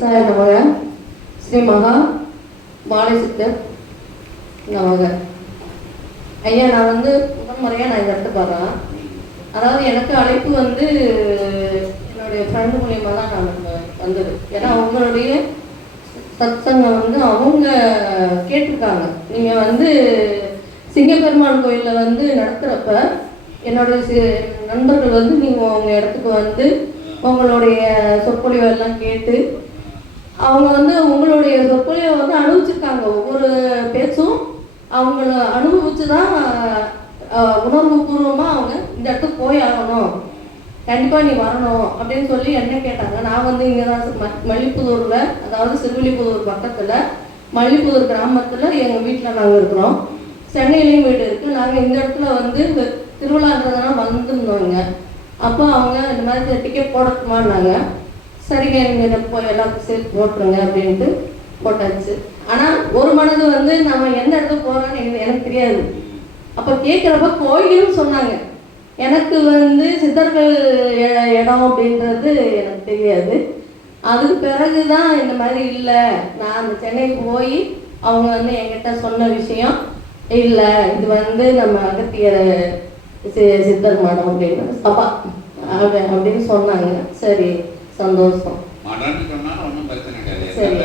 நமக ஸ்ரீ மகா மாலை சித்தர் நமக. ஐயா, நான் முதன்முறையாக நான் இந்த இடத்துக்கு வரேன். அதாவது எனக்கு அழைப்பு என்னுடைய ஃப்ரெண்டு மூலியமாக தான் நான் வந்தது. ஏன்னா அவங்களுடைய சத்சங்கம் அவங்க கேட்டிருக்காங்க. நீங்கள் சிங்கப்பெருமாள் கோயிலில் நடத்துகிறப்ப என்னுடைய நண்பர்கள் நீங்கள் அவங்க இடத்துக்கு உங்களுடைய சொற்பொழிவெல்லாம் கேட்டு அவங்க உங்களுடைய சொற்பொழிவை அனுபவிச்சிருக்காங்க. ஒவ்வொரு பேச்சும் அவங்கள அனுபவிச்சு தான் உணர்வு பூர்வமாக அவங்க இந்த இடத்துக்கு போய் ஆகணும், கண்டிப்பாக நீ வரணும் அப்படின்னு சொல்லி என்ன கேட்டாங்க. நான் இங்கே தான் மல்லிப்புதூரில், அதாவது சிறுவில்லிபுதூர் பக்கத்தில் மல்லிப்புதூர் கிராமத்தில் எங்கள் வீட்டில் நாங்கள் இருக்கிறோம். சென்னையிலையும் வீடு இருக்குது. நாங்கள் இந்த இடத்துல திருவிழான்றதுனால வந்திருந்தோங்க. அப்போ அவங்க இந்த மாதிரி டிக்கெட் போடட்டுமான்னாங்க. சரிங்க, நீங்கள் போய் எல்லாத்துக்கும் சேர்த்து போட்டுருங்க அப்படின்ட்டு போட்டாச்சு. ஆனால் ஒரு மனது நம்ம எந்த இடத்துக்கு போகிறோன்னு எனக்கு தெரியாது. அப்போ கேட்குறப்ப கோயிலும் சொன்னாங்க. எனக்கு சித்தர்கள் இடம் அப்படின்றது எனக்கு தெரியாது. அதுக்கு பிறகு தான் இந்த மாதிரி இல்லை, நான் அந்த சென்னைக்கு போய் அவங்க என்கிட்ட சொன்ன விஷயம் இல்லை, இது நம்ம அகத்தியர் சித்தர் மடம் அப்படின்னு சபா அப்படின்னு சொன்னாங்க. சரி, சந்தோஷம். சரி,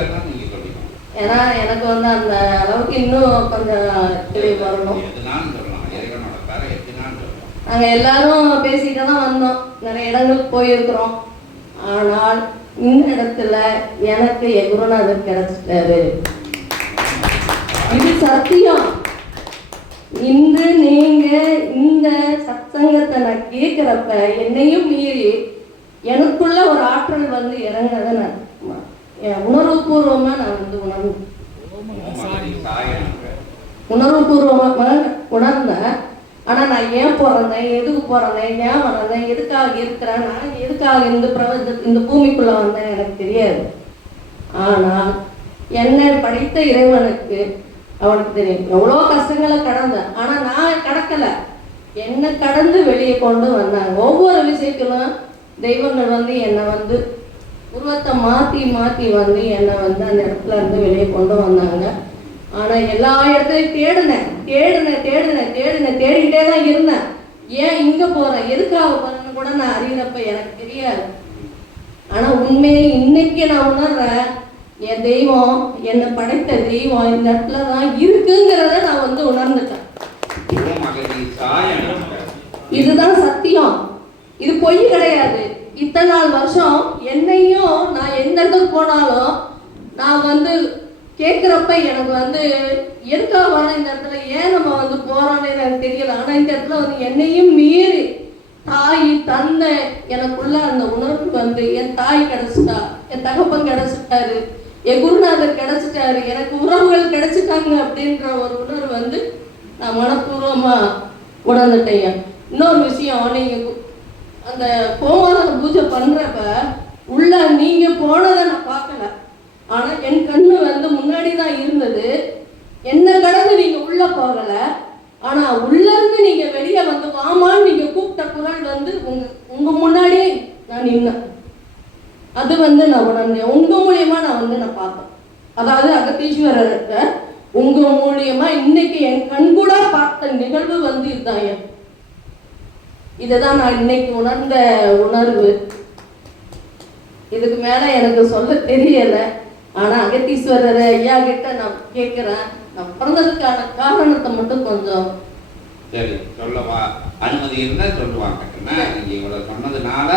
ஏன்னா எனக்கு அந்த அளவுக்கு இன்னும் கொஞ்சம் தெளிவு வரணும். நாங்கள் எல்லாரும் பேசிட்டு தான் வந்தோம், நிறைய இடங்களுக்கு போயிருக்கிறோம். ஆனால் இந்த இடத்துல எனக்கு குருநாதர் கிடைச்சிட்டாரு. இது சத்தியம். இன்று நீங்க இந்த சத்சங்கத்தை நான் கேட்கிறப்ப என்னையும் மீறி எனக்குள்ள ஒரு ஆற்றல் இறங்குறத நான் உணர்வுபூர்வமா நான் உணர்வுபூர்வமா உணர்ந்தேன். ஆனா நான் ஏன் பிறந்தேன், எதுக்கு பிறந்தேன், ஏன் வளர்ந்தேன், எதுக்காக இருக்கிறேன், நான் எதுக்காக இந்த பூமிக்குள்ள வந்தேன் எனக்கு தெரியாது. ஆனால் என்னை படைத்த இறைவனுக்கு அவனுக்கு தெரியும். எவ்வளோ கஷ்டங்களை கடந்தேன். ஆனால் நான் கடக்கலை, என்னை கடந்து வெளியே கொண்டு வந்தாங்க. ஒவ்வொரு விஷயத்திலும் தெய்வங்கள் என்னை உருவத்தை மாற்றி மாற்றி என்னை அந்த இடத்துல இருந்து வெளியே கொண்டு வந்தாங்க. ஆனால் எல்லா இடத்துலையும் தேடிக்கிட்டே தான் இருந்தேன். ஏன் இங்கே போகிறேன், எதுக்காக போகிறேன்னு கூட நான் அறிகிறப்ப எனக்கு தெரியாது. ஆனால் உண்மையை இன்னைக்கு நான் உணர்றேன். என் தெய்வம், என்னை படைத்த தெய்வம் இந்த இடத்துல தான் இருக்குங்கிறத நான் உணர்ந்துட்டேன். இதுதான் சத்தியம், இது பொய் கிடையாது. இத்தனை நாள் வருஷம் என்னையும் நான் எந்த இடத்துக்கு போனாலும் நான் கேட்குறப்ப எனக்கு எதுக்காக வர இந்த இடத்துல, ஏன் நம்ம போறோம்னு எனக்கு தெரியல. ஆனால் இந்த இடத்துல என்னையும் மீறி தாய் தந்தை எனக்குள்ள அந்த உணர்வு என் தாய் கிடைச்சிட்டா, என் தகப்பன் கிடைச்சிட்டாரு, என் குருநாதர் கிடைச்சிட்டாரு, எனக்கு உறவுகள் கிடைச்சிட்டாங்க அப்படின்ற ஒரு உணர்வு நான் மனப்பூர்வமா உணர்ந்துட்டேன். இன்னொரு விஷயம், நீங்க அந்த கோமாதன பூஜை பண்றப்ப உள்ள நீங்க போனதை நான் பார்க்கல. ஆனா என் கண்ணு முன்னாடி தான் இருந்தது. என்ன கடந்து நீங்க உள்ள போகல. ஆனா உள்ள இருந்து நீங்க வெளியே வாமான்னு நீங்க கூப்பிட்ட குரல் உங்க முன்னாடி நான் நின்னேன். அது நான் உணர்ந்தேன். உங்க மூலியமா நான் பார்த்தேன். அதாவது அகத்தீஸ்வரர்கிட்ட உங்க மூலியமா இன்னைக்கு என் கண் கூட பார்த்த நிகழ்வு இதுதான். இதுதான் நான் இன்னைக்கு உணர்ந்த உணர்வு. இதுக்கு மேல எனக்கு சொல்ல தெரியல. ஆனா அகத்தீஸ்வரர் ஐயா கிட்ட நான் கேட்கிறேன், நான் பிறந்ததுக்கான காரணத்தை மட்டும் கொஞ்சம் சரி சொல்லவா, அனுமதி இருந்தா சொல்லுவாங்க. நீங்க இவ்வளவு சொன்னதுனால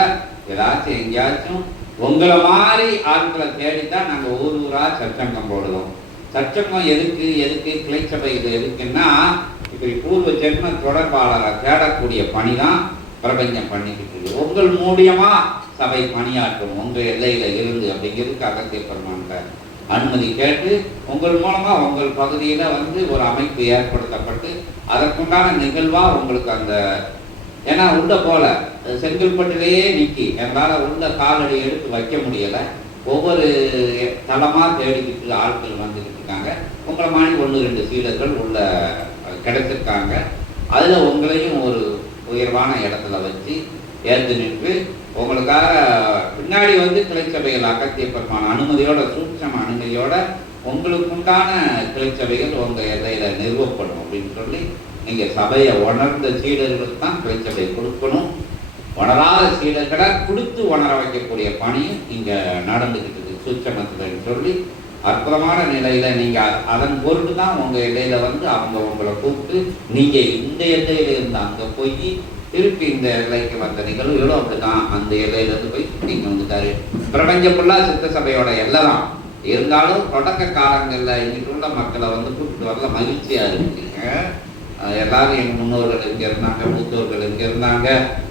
ஏதாச்சும் எங்கேயாச்சும் உங்களை மாதிரி ஆட்களை தேடித்தான் நாங்கள் ஊரா சச்சங்கம் போடுவோம். சச்சங்கம் எதுக்கு கிளைச்சபை இது எதுக்குன்னா, இப்படி பூர்வ ஜென்ம தொடர்பாளரை தேடக்கூடிய பணி தான் பிரபஞ்சம் பண்ணிக்கிட்டு இருக்கு. உங்கள் மூலியமா சபை பணியாற்றும், உங்கள் எல்லையில இருந்து அப்படிங்கிறதுக்கு அகத்திய பெருமான்கிட்ட அனுமதி கேட்டு உங்கள் மூலமா உங்கள் பகுதியில ஒரு அமைப்பு ஏற்படுத்தப்பட்டு அதற்குண்டான நிகழ்வா உங்களுக்கு அந்த, ஏன்னா உள்ள போல செங்கல்பட்டுலேயே நிக்கி எங்களால் உள்ள காலடி எடுத்து வைக்க முடியல. ஒவ்வொரு தளமா தேடிக்கிட்டு ஆட்கள் வந்துக்கிட்டு இருக்காங்க. உங்களை மாதிரி 1-2 சீடர்கள் உள்ள கிடைச்சிருக்காங்க. அதுல உங்களையும் ஒரு உயர்வான இடத்துல வச்சு ஏற்று நின்று உங்களுக்காக பின்னாடி வந்து கிளைச்சபைகள் அகத்திய பெருமான அனுமதியோட சூட்சம அனுமதியோட உங்களுக்கு உண்டான கிளைச்சபைகள் உங்க எல்லையில நிறுவப்படும் அப்படின்னு சொல்லி நீங்க சபையை உணர்ந்த சீடர்களுக்கு தான் கிளைச்சபை கொடுக்கணும். உணராத சீடர்களை கொடுத்து உணர வைக்கக்கூடிய பணியும் இங்க நடந்துகிட்டு சூட்சமத்துலன்னு சொல்லி அற்புதமான நிலையில நீங்க அதன் பொருட்டு தான் உங்க எல்லையில வந்து அவங்க உங்களை கூப்பிட்டு நீங்க இந்த எல்லையில இருந்து அங்க போய் திருப்பி இந்த எல்லைக்கு வந்த நிகழ்வுகளும் அப்படிதான். அந்த எல்லையில இருந்து போய் நீங்க வந்துட்டாரு. பிரபஞ்சம் ஃபுல்லா சித்த சபையோட எல்லை தான் இருந்தாலும் தொடக்க காலங்கள்ல இன்னைக்கு உள்ள மக்களை வந்து கூப்பிட்டு வரல மகிழ்ச்சியா இருக்குங்க. எல்லாரும் எங்க முன்னோர்கள் இங்க இருந்தாங்க, மூத்தோர்கள் இங்க இருந்தாங்க.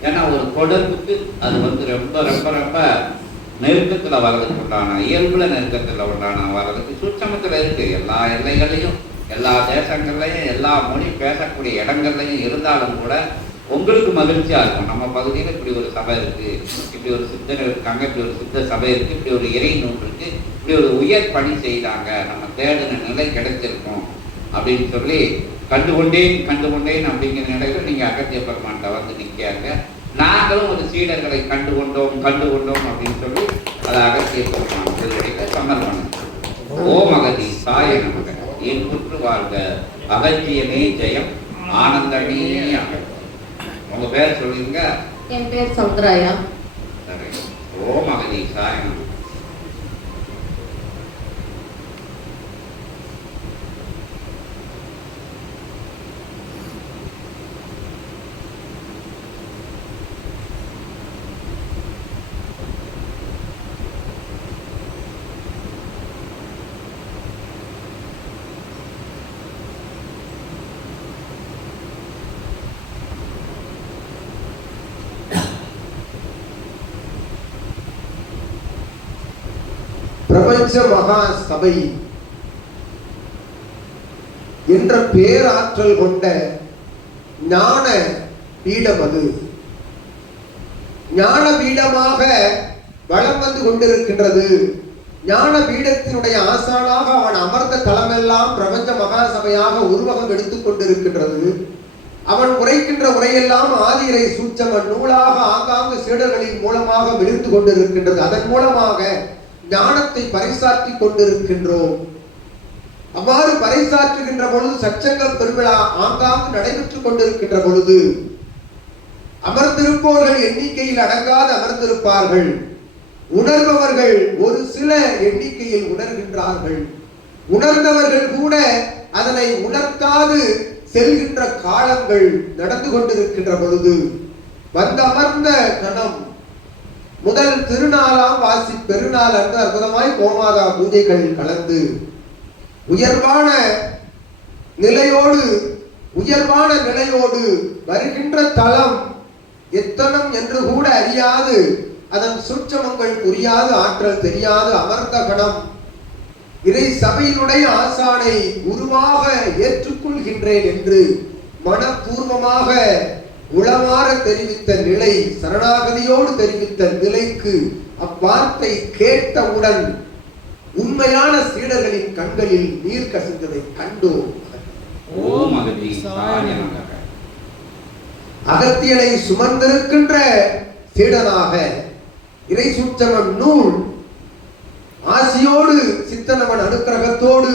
ஏன்னா ஒரு தொடர்புக்கு அது வந்து ரொம்ப ரொம்ப ரொம்ப நெருக்கத்துல வர்றதுக்கு உண்டான இயல்புல நெருக்கத்துல உண்டான வர்றதுக்கு சூட்சமத்துல இருக்கு. எல்லா எல்லைகளையும் எல்லா தேசங்கள்லையும் எல்லா மொழி பேசக்கூடிய இடங்கள்லையும் இருந்தாலும் கூட உங்களுக்கு மகிழ்ச்சியா இருக்கும். நம்ம பகுதியில் இப்படி ஒரு சபை இருக்கு, இப்படி ஒரு சித்தர் இருக்காங்க, இப்படி ஒரு சித்த சபை இருக்கு, இப்படி ஒரு இறை நூல் இருக்கு, இப்படி ஒரு உயர் பணி செய்தாங்க, நம்ம தேடின நிலை கிடைச்சிருக்கோம் அப்படின்னு சொல்லி கண்டுகொண்டேன் அப்படிங்கிற நிலையில நீங்க அகத்திய பெருமான்கிட்ட வந்து நிற்காங்க. நாங்களும் ஒரு சீடர்களை கண்டுகொண்டோம் அப்படின்னு சொல்லி அதை அகத்திய பெருமான் திருவடிகளை சமர்ப்பணம். ஓம் அகதி சாய நமக. என் புற்று வாழ்க அகத்தியமே ஜெயம் ஆனந்தமே அகதி. உங்க பேர் சொல்லுங்க. என் பேர் சௌந்தராயா. சரி. ஓம் அகதி சாய நமக. பிரபஞ்ச மகா சபை என்ற பேராற்றல் கொண்ட ஞான பீடம் அது ஞான பீடமாக வலம் வந்து கொண்டிருக்கின்றது. ஞான பீடத்தினுடைய ஆசானாக அவன் அமர்ந்த தளமெல்லாம் பிரபஞ்ச மகா சபையாக உருவகம் எடுத்துக் கொண்டிருக்கின்றது. அவன் உரைக்கின்ற உரையெல்லாம் ஆதிரை சூட்சம நூலாக ஆங்காங்கு சீடர்களின் மூலமாக விழுந்து கொண்டிருக்கின்றது. அதன் மூலமாக ஞானத்தை பறைசாற்றி கொண்டிருக்கின்றோம். அவ்வாறு பறைசாற்றுகின்ற பொழுது சச்சங்க பெருவிழா ஆங்காங்கு நடைபெற்றுக் கொண்டிருக்கின்ற பொழுது அமர்ந்திருப்பவர்கள் எண்ணிக்கையில் அடங்காது அமர்ந்திருப்பார்கள். உணர்பவர்கள் ஒரு சில எண்ணிக்கையில் உணர்கின்றார்கள். உணர்ந்தவர்கள் கூட அதனை உணர்த்தாது செல்கின்ற காலங்கள் நடந்து கொண்டிருக்கின்ற பொழுது வந்து அமர்ந்த கணம் முதல் திருநாளாம் வாசி பெருநாள் அன்று அற்புதமாய் கோமாதா பூஜைகள் கலந்து உயர்வான நிலையோடு வருகின்ற தலம் எத்தனம் என்று கூட அறியாது, அதன் சூட்சமங்கள் புரியாது, ஆற்றல் தெரியாது அமர்ந்த கணம் இறை சபையினுடைய ஆசானை உருவாக ஏற்றுக்கொள்கின்றேன் என்று மனப்பூர்வமாக உளமாற தெரிவித்த நிலை, சரணாகதியோடு தெரிவித்த நிலைக்கு அவ்வார்த்தை கேட்டவுடன் உண்மையான சீடர்களின் கண்களில் நீர் கசிந்ததை கண்டோம். அகத்தியனை சுமந்திருக்கின்ற சீடனாக இறை சூட்சமம் நூல் ஆசியோடு சித்தனவன் அனுக்கிரகத்தோடு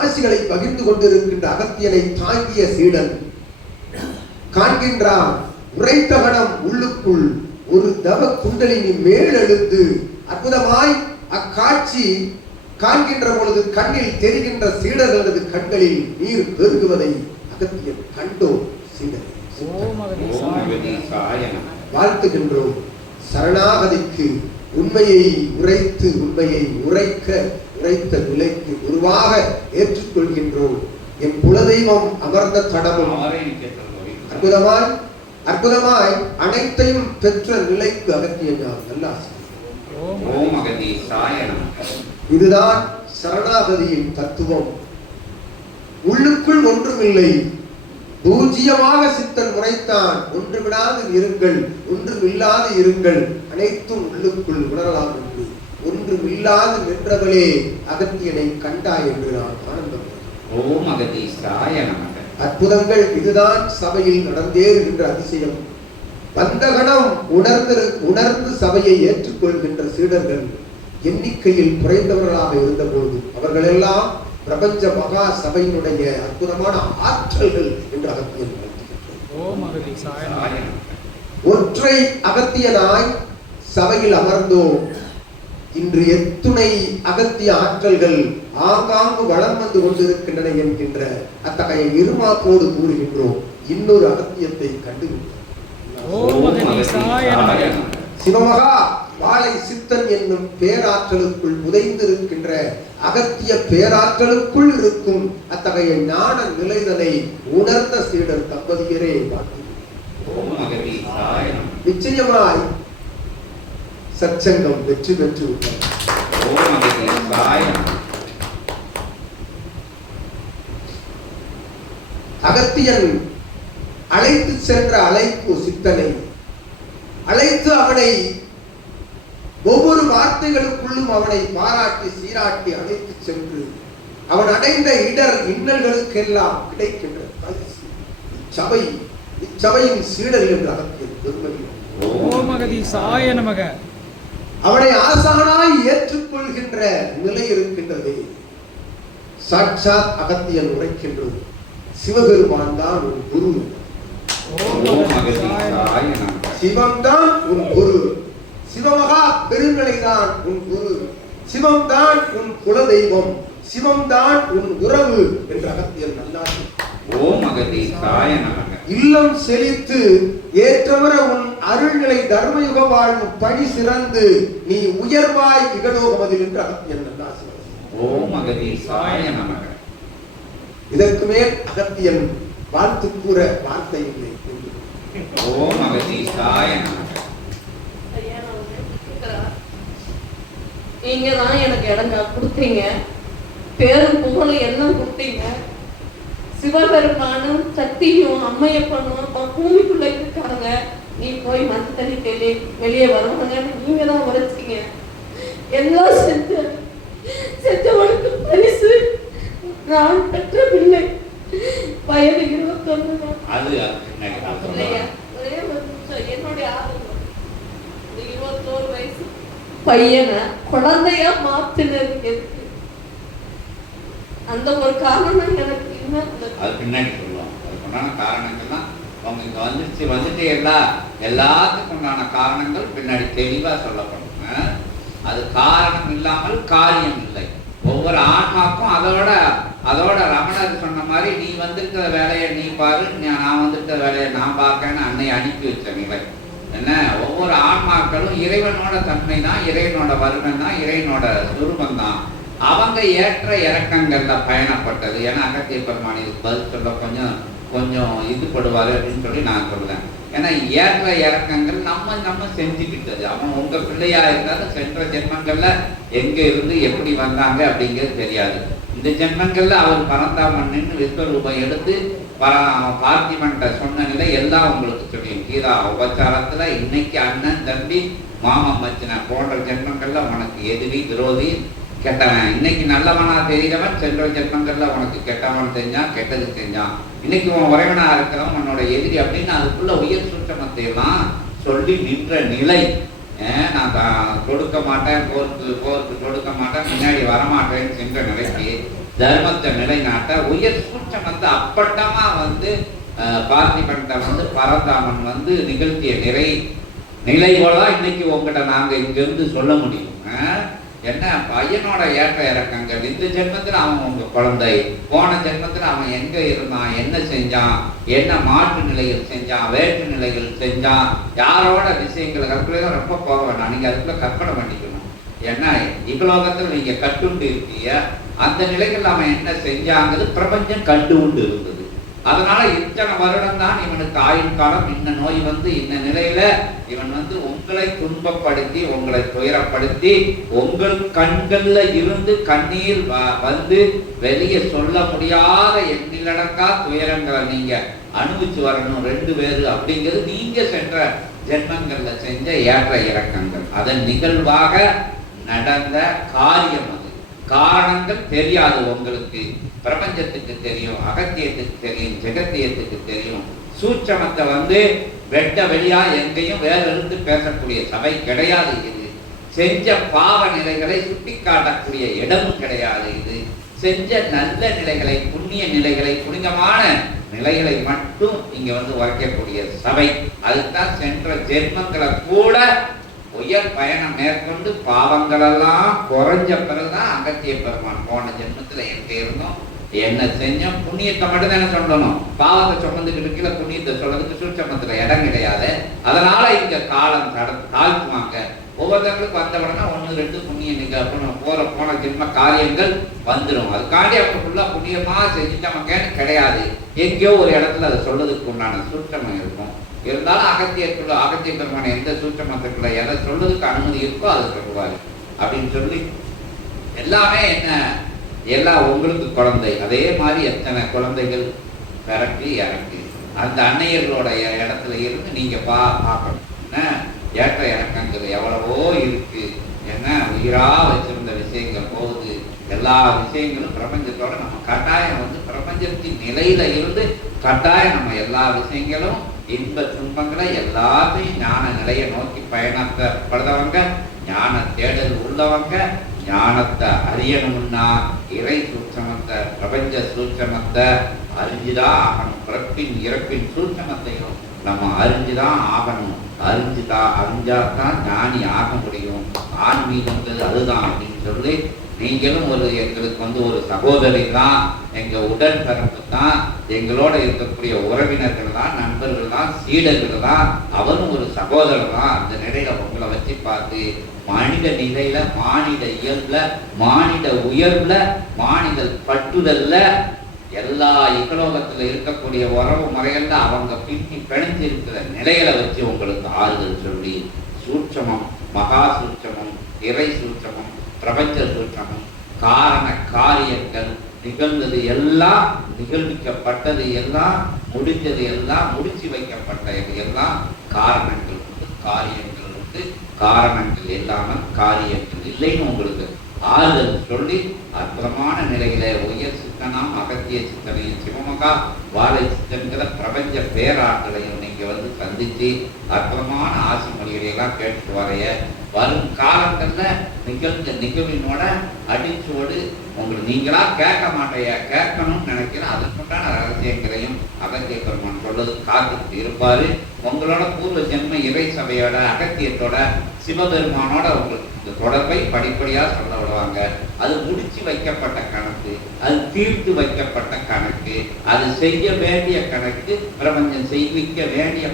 ஆசிகளை பகிர்ந்து கொண்டிருக்கின்ற அகத்தியனை தாங்கிய சீடன் காண்கின்றான். உரைத்த கணம் உள்ளுக்குள் ஒரு தவ குண்டலினி மேலெழுந்து அற்புதமாய் அக்காட்சி காண்கின்ற பொழுது கண்ணில் தெரிகின்ற சீடர்களது கண்களில் நீர் பெருகுவதை அகத்தியன் கண்டோம். சீடர் வாழ்த்துகின்றோம். சரணாகதிக்கு உண்மையை உரைத்து உண்மையை உரைத்த நிலைக்கு உருவாக ஏற்றுக்கொள்கின்றோம். என் குலதெய்வம் அமர்ந்த தடமும் அற்புதமாய் அனைத்தையும் பெற்ற நிலைக்கு அகத்தியனார். இதுதான் சரணாகதியின் தத்துவம். உள்ளுக்குள் ஒன்றுமில்லை, பூஜ்யமாக சித்தன் முறைத்தான். ஒன்றுவிடாது இருங்கள், ஒன்றுமில்லாது இருங்கள், அனைத்தும் உள்ளுக்குள் உணரலாம் என்று ஒன்றுமில்லாது நின்றவளே அகத்தியனை கண்டாய் என்று நான் ஆனந்தம். ஓம் அகதீசாய நமக. அற்புதங்கள் இதுதான் சபையில் நடந்தேறுகின்ற அதிசயம். வந்தகணம் உணர்ந்து சபையை ஏற்றுக்கொள்கின்ற சீடர்கள் எண்ணிக்கையில் குறைந்தவர்களாக இருந்தபோது அவர்கள் எல்லாம் பிரபஞ்ச மகா சபையினுடைய அற்புதமான ஆற்றல்கள் என்று அகத்தியன் ஒற்றை அகத்தியனாய் சபையில் அமர்ந்தோம். இன்று எத்துணை அகத்திய ஆற்றல்கள் ஆங்காங்கு வளம் வந்து கொண்டிருக்கின்றன என்கின்ற அத்தகைய இருமாப்போடு கூறுகின்றோம். இன்னொரு அகத்தியத்தை கண்டுவிட்டோம். சிவமகா வாழை சித்தன் என்னும் பேராற்றலுக்குள் புதைந்திருக்கின்ற அகத்திய பேராற்றலுக்குள் இருக்கும் அத்தகைய ஞான நிலைதனை உணர்ந்த சீடர் தம்பதியரே நிச்சயமாய் சச்சங்கம் வெற்றி பெற்று விட்டது. அகத்தியன் அழைத்து சென்ற அழைப்பு சித்தனை அழைத்து அவனை ஒவ்வொரு வார்த்தைகளுக்குள்ளும் அவனை பாராட்டி சீராட்டி அழைத்து சென்று அவன் அடைந்த இடர் இன்னல்களுக்கெல்லாம் கிடைக்கின்ற இச்சபையின் சீடர் என்று அகத்தியன் பெருமதி அவனை ஆசானாய் ஏற்றுக்கொள்கின்ற நிலை இருக்கின்றது. சாட்சாத் அகத்தியன் உரைக்கின்றது, சிவபெருமான் தான் உன் குரு, சிவம்தான் உன் குரு, சிவமகா பெருநிலைதான் உன் குரு, சிவம்தான் உன் குலதெய்வம், சிவம்தான் உன் உறவு என்ற அகத்தியன் நல்லாசி. இல்லம் செழித்து ஏற்றவர உன் அருள்நிலை தர்மயுக வாழும் பணி சிறந்து நீ உயர்வாய் இகலோகமதில் என்று அகத்தியன் நல்லாசி. இதற்கு மேல் அகத்தியன் வாழ்த்து கூற வார்த்தை இல்லை. நீங்க தான் எனக்கு இடம் கொடுத்தீங்க, பேரும் புகழும் எல்லாம் கொடுத்தீங்க. சிவபெருமானும் சக்தியும் அம்மையப்பனும் பூமிக்குள்ள இருக்காங்க. நீ போய் மண் தண்ணி வெளியே வருவாங்க, நீங்க தான் உரைச்சிங்க. எல்லாம் செஞ்சவனுக்கு பரிசு நான் பெற்ற பிள்ளை. வயது 21. என்னுடைய ஆர்வம் 21 வயசு பையனை குழந்தையா மாத்தினது எதுக்கு? அந்த ஒரு காரணம் எனக்கு அது பின்னாடி சொல்லுவோம். அதுக்குண்டான காரணங்கள்லாம் அவங்க இங்க வந்துட்டே எல்லாத்துக்கும் உண்டான காரணங்கள் பின்னாடி தெளிவா சொல்லப்படும். அது காரணம் இல்லாமல் காரியம் இல்லை. ஒவ்வொரு ஆன்மாக்கும் அதோட ரமணர் சொன்ன மாதிரி நீ வந்திருக்கிற வேலையை நீ பாரு, நான் வந்திருக்கிற வேலையை நான் பார்க்கன்னு அன்னை அனுப்பி வச்ச நிலை என்ன. ஒவ்வொரு ஆன்மாக்களும் இறைவனோட தன்மை தான், இறைவனோட வறுமை தான், இறைவனோட சுரூபம் தான். அவங்க ஏற்ற இறக்கங்கள்ல பயணப்பட்டது. ஏன்னா அகத்திய பெருமான் இதுக்கு பதில் சொல்ல கொஞ்சம் இதுபடுவாரு அப்படின்னு சொல்லி நான் சொல்றேன். ஏன்னா ஏற்ற இறக்கங்கள் நம்ம செஞ்சுக்கிட்டது. அவன் உங்க பிள்ளையா இருந்தாலும் சென்ற ஜென்மங்கள்ல எங்க இருந்து எப்படி வந்தாங்க அப்படிங்கிறது தெரியாது. இந்த ஜென்மங்கள்ல அவர் பரந்தாமன்னு விஸ்வரூபம் எடுத்து பார்த்திமன்ட்ட சொன்ன நிலை எல்லாம் உங்களுக்கு தெரியும். கீதா உபச்சாரத்துல இன்னைக்கு அண்ணன் தம்பி மாமன் மச்சின போன்ற ஜென்மங்கள்ல உனக்கு எதிரி விரோதி கெட்டவன், இன்னைக்கு நல்லவனா தெரிகிறவன் சென்ற ஜென்மங்கள்ல உனக்கு கெட்டவன் செஞ்சான், கெட்டது செஞ்சான். இன்னைக்கு உன் உறவினா இருக்கிறவன் உன்னோட எதிரி அப்படின்னு அதுக்குள்ள உயர் சூட்சமத்தை எல்லாம் சொல்லி நின்ற நிலை. நான் கொடுக்க மாட்டேன், போருக்கு கொடுக்க மாட்டேன், முன்னாடி வரமாட்டேன்னு சென்ற நிலைக்கு தர்மத்தை நிலைநாட்ட உயர் சூட்சமத்தை அப்பட்டமா பார்த்திபன்ட்ட பரந்தாமன் நிகழ்த்திய நிலை போலதான் இன்னைக்கு உங்ககிட்ட நாங்க இங்க இருந்து சொல்ல முடியும். என்ன பையனோட ஏற்ற இறக்கங்கள். இந்த ஜென்மத்துல அவன் உங்க குழந்தை, போன ஜென்மத்துல அவன் எங்க இருந்தான், என்ன செஞ்சான், என்ன மாற்று நிலைகள் செஞ்சான், வேற்று நிலைகள் செஞ்சான், யாரோட விஷயங்கள் கற்பனை ரொம்ப போக வேண்டாம். நீங்க அதுக்குள்ள கற்பனை பண்ணிக்கணும். ஏன்னா இகலோகத்தில் நீங்க கட்டுண்டு இருக்கீங்க, அந்த நிலைகள் அவன் என்ன செஞ்சாங்கிறது பிரபஞ்சம் கண்டு உண்டு இருந்தது. அதனால இத்தனை வருடம் தான் இவனுக்கு ஆயுள் காலம். இந்த நோய் இந்த நிலையில இவன் உங்களை துன்பப்படுத்தி உங்களை துயரப்படுத்தி உங்கள் கண்கள்ல இருந்து கண்ணீர் வெளியே சொல்ல முடியாத எண்ணிலடங்கா துயரங்களை நீங்க அனுபவிச்சு வரணும் 2 பேரு அப்படிங்கிறது நீங்க சென்ற ஜென்மங்கள்ல செஞ்ச ஏற்ற இறக்கங்கள். அதன் நிகழ்வாக நடந்த காரியம். அது காரணங்கள் தெரியாது உங்களுக்கு. பிரபஞ்சத்துக்கு தெரியும், அகத்தியத்துக்கு தெரியும், ஜெகத்தியத்துக்கு தெரியும். சூட்சமத்தை வெட்ட வெளியா எங்கேயும் வேற இருந்து பேசக்கூடிய சபை கிடையாது இது. செஞ்ச பாவ நிலைகளை சுட்டி காட்டக்கூடிய இடமும் கிடையாது இது. செஞ்ச நல்ல நிலைகளை, புண்ணிய நிலைகளை, புனிதமான நிலைகளை மட்டும் இங்க வந்து உரைக்கக்கூடிய சபை. அதுதான் சென்ற ஜென்மங்களை கூட உயர் பயணம் மேற்கொண்டு பாவங்களெல்லாம் குறைஞ்ச பிறகுதான் அகத்திய பெருமான் போன ஜென்மத்துல எங்க இருந்தோம், என்ன செஞ்சோம், புண்ணியத்தை மட்டும் தானே சொல்லணும். பாவத்தை சுமந்துக்கிட்டு இருக்கல, புண்ணியத்தை சொல்றதுக்கு சூட்சமத்துல இடம் கிடையாது. அதனால இங்க காலம் தாழ்த்துவாங்க. ஒவ்வொருத்தவங்களுக்கு வந்த உடனே 1-2 புண்ணியம் நீங்க போன ஜென்ம காரியங்கள் வந்துடும். அதுக்காண்டி அவங்க ஃபுல்லா புண்ணியமா செஞ்சுட்டவங்கன்னு கிடையாது. எங்கேயோ ஒரு இடத்துல அதை சொல்றதுக்கு உண்டான சூட்சமம் இருக்கும். இருந்தாலும் அகத்திய பெருமான எந்த சூட்சமத்துக்குள்ள எதை சொல்றதுக்கு அனுமதி இருக்கோ அதை சொல்லுவாரு அப்படின்னு சொல்லி எல்லாமே என்ன, எல்லாம் உங்களுக்கு குழந்தை. அதே மாதிரி எத்தனை குழந்தைகள் பிறக்கி இறக்கி அந்த அன்னையர்களுடைய இடத்துல இருந்து நீங்க பார்க்கணும். ஏற்ற இறக்கங்கள் எவ்வளவோ இருக்கு. என்ன உயிரா வச்சிருந்த விஷயங்கள் போகுது. எல்லா விஷயங்களும் பிரபஞ்சத்தோட நம்ம கட்டாயம் வந்து பிரபஞ்சத்தின் நிலையில இருந்து கட்டாயம் நம்ம எல்லா விஷயங்களும் இன்ப துன்பங்களை எல்லாத்தையும் ஞான நிலையை நோக்கி பயணப்படுறவங்க, ஞான தேடல் உள்ளவங்க, ஞானத்தை அறியணும்னா இறை சூட்சமத்தை, பிரபஞ்ச சூட்சமத்தை அறிஞ்சுதான் ஆகணும். பிறப்பின் இறப்பின் சூட்சமத்தையும் நம்ம அறிஞ்சுதான் ஆகணும். அறிஞ்சாதான் ஞானி ஆக முடியும். ஆன்மீகம்ன்றது அதுதான் அப்படின்னு சொல்லி நீங்களும் எங்களுக்கு வந்து ஒரு சகோதரி தான், எங்க உடன் பிறப்பு தான், எங்களோட இருக்கக்கூடிய உறவினர்கள் தான், நண்பர்கள் தான், சீடர்கள் தான், அவரும் ஒரு சகோதரர் தான். அந்த நிலையில உங்களை வச்சு பார்த்து மனித நிலையில, மானிட இயல்புல, மானிட உயர்வுல, மானிடல் பட்டுதல்ல, எல்லா இகலோகத்துல இருக்கக்கூடிய உறவு முறைகள்ல அவங்க பின்னி பிணைஞ்சு இருக்கிற நிலைகளை வச்சு உங்களுக்கு ஆறுதல் சொல்லி சூட்சமம், மகா சூட்சமம், இறை சூட்சமம், பிரபஞ்ச சூட்சமம், காரண காரியங்கள் நிகழ்ந்தது எல்லாம், நிகழ்விக்கப்பட்டது எல்லாம், முடிஞ்சது எல்லாம், முடிச்சு வைக்கப்பட்டது எல்லாம் காரணங்கள் உண்டு, காரியங்கள் உண்டு. காரணங்கள் இல்லாமல் காரியங்கள் இல்லைன்னு உங்களுக்கு ஆறுதல் சொல்லி அற்புதமான நிலையில உயர் சித்தனாம் அகத்திய சித்தனையும் சிவமகா வாழை சித்தன்கிற பிரபஞ்ச பேராற்றலையும் நீங்க வந்து சந்திச்சு அற்புதமான ஆசி மொழிகளையெல்லாம் கேட்டு வரைய வரும் காலங்கள்ல நிகழ்ந்த நிகழ்வினோட அடிச்சோடு உங்களுக்கு நீங்களா கேட்க மாட்டேயா, கேட்கணும்னு நினைக்கிறேன். அதற்குண்டான ரகசியங்களையும் அகத்திய பெருமான் சொல்றது காத்துட்டு இருப்பாரு. உங்களோட பூர்வ ஜென்ம இறை சபையோட அகத்தியத்தோட சிவபெருமானோட உங்களுக்கு இந்த தொடர்பை படிப்படியா சொல்ல விடுவாங்க. அது முடிச்சு வைக்கப்பட்ட கணக்கு, அது தீர்த்து வைக்கப்பட்ட கணக்கு, அது செய்ய வேண்டிய கணக்கு, பிரபஞ்சம் செய்விக்க வேண்டிய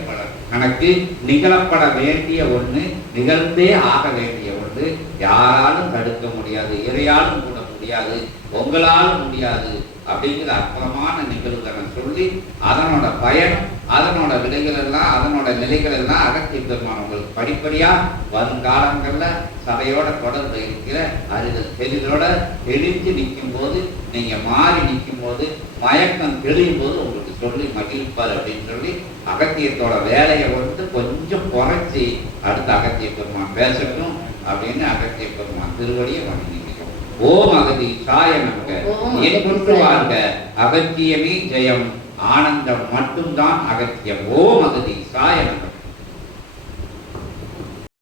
கணக்கு, நிகழப்பட வேண்டிய ஒண்ணு, நிகழ்ந்தே ஆக வேண்டிய ஒன்று. யாராலும் தடுக்க முடியாது, இறையாலும் கூட முடியாது, உங்களாலும் முடியாது அப்படிங்கிற அற்புதமான நிகழ்வுகளை சொல்லி அதனோட பயணம், அதனோட விடைகள் எல்லாம், அதனோட நிலைகள் எல்லாம் அகத்திய பெருமான் உங்களுக்கு படிப்படியா வருங்காலங்கள்ல சபையோட தொடர்பு இருக்கிற அறிதல் தெளிதோட தெளிஞ்சு நிற்கும் போது, நீங்க மாறி நிற்கும் போது, மயக்கம் தெளியும் போது உங்களுக்கு சொல்லி மகிழ்ப்பார் அப்படின்னு சொல்லி அகத்தியத்தோட வேலையை வந்து கொஞ்சம் குறைச்சி அடுத்த அகத்திய பெருமான் பேசட்டும் அப்படின்னு அகத்திய பெருமான் திருவடியை வணங்கி ஓம் அகதி சாய நமக. என் கொண்டு வாழ்க அகத்தியமே ஜெயம், ஆனந்தம் மட்டும்தான் அகத்தியம். ஓம் அகதி சாய நமக.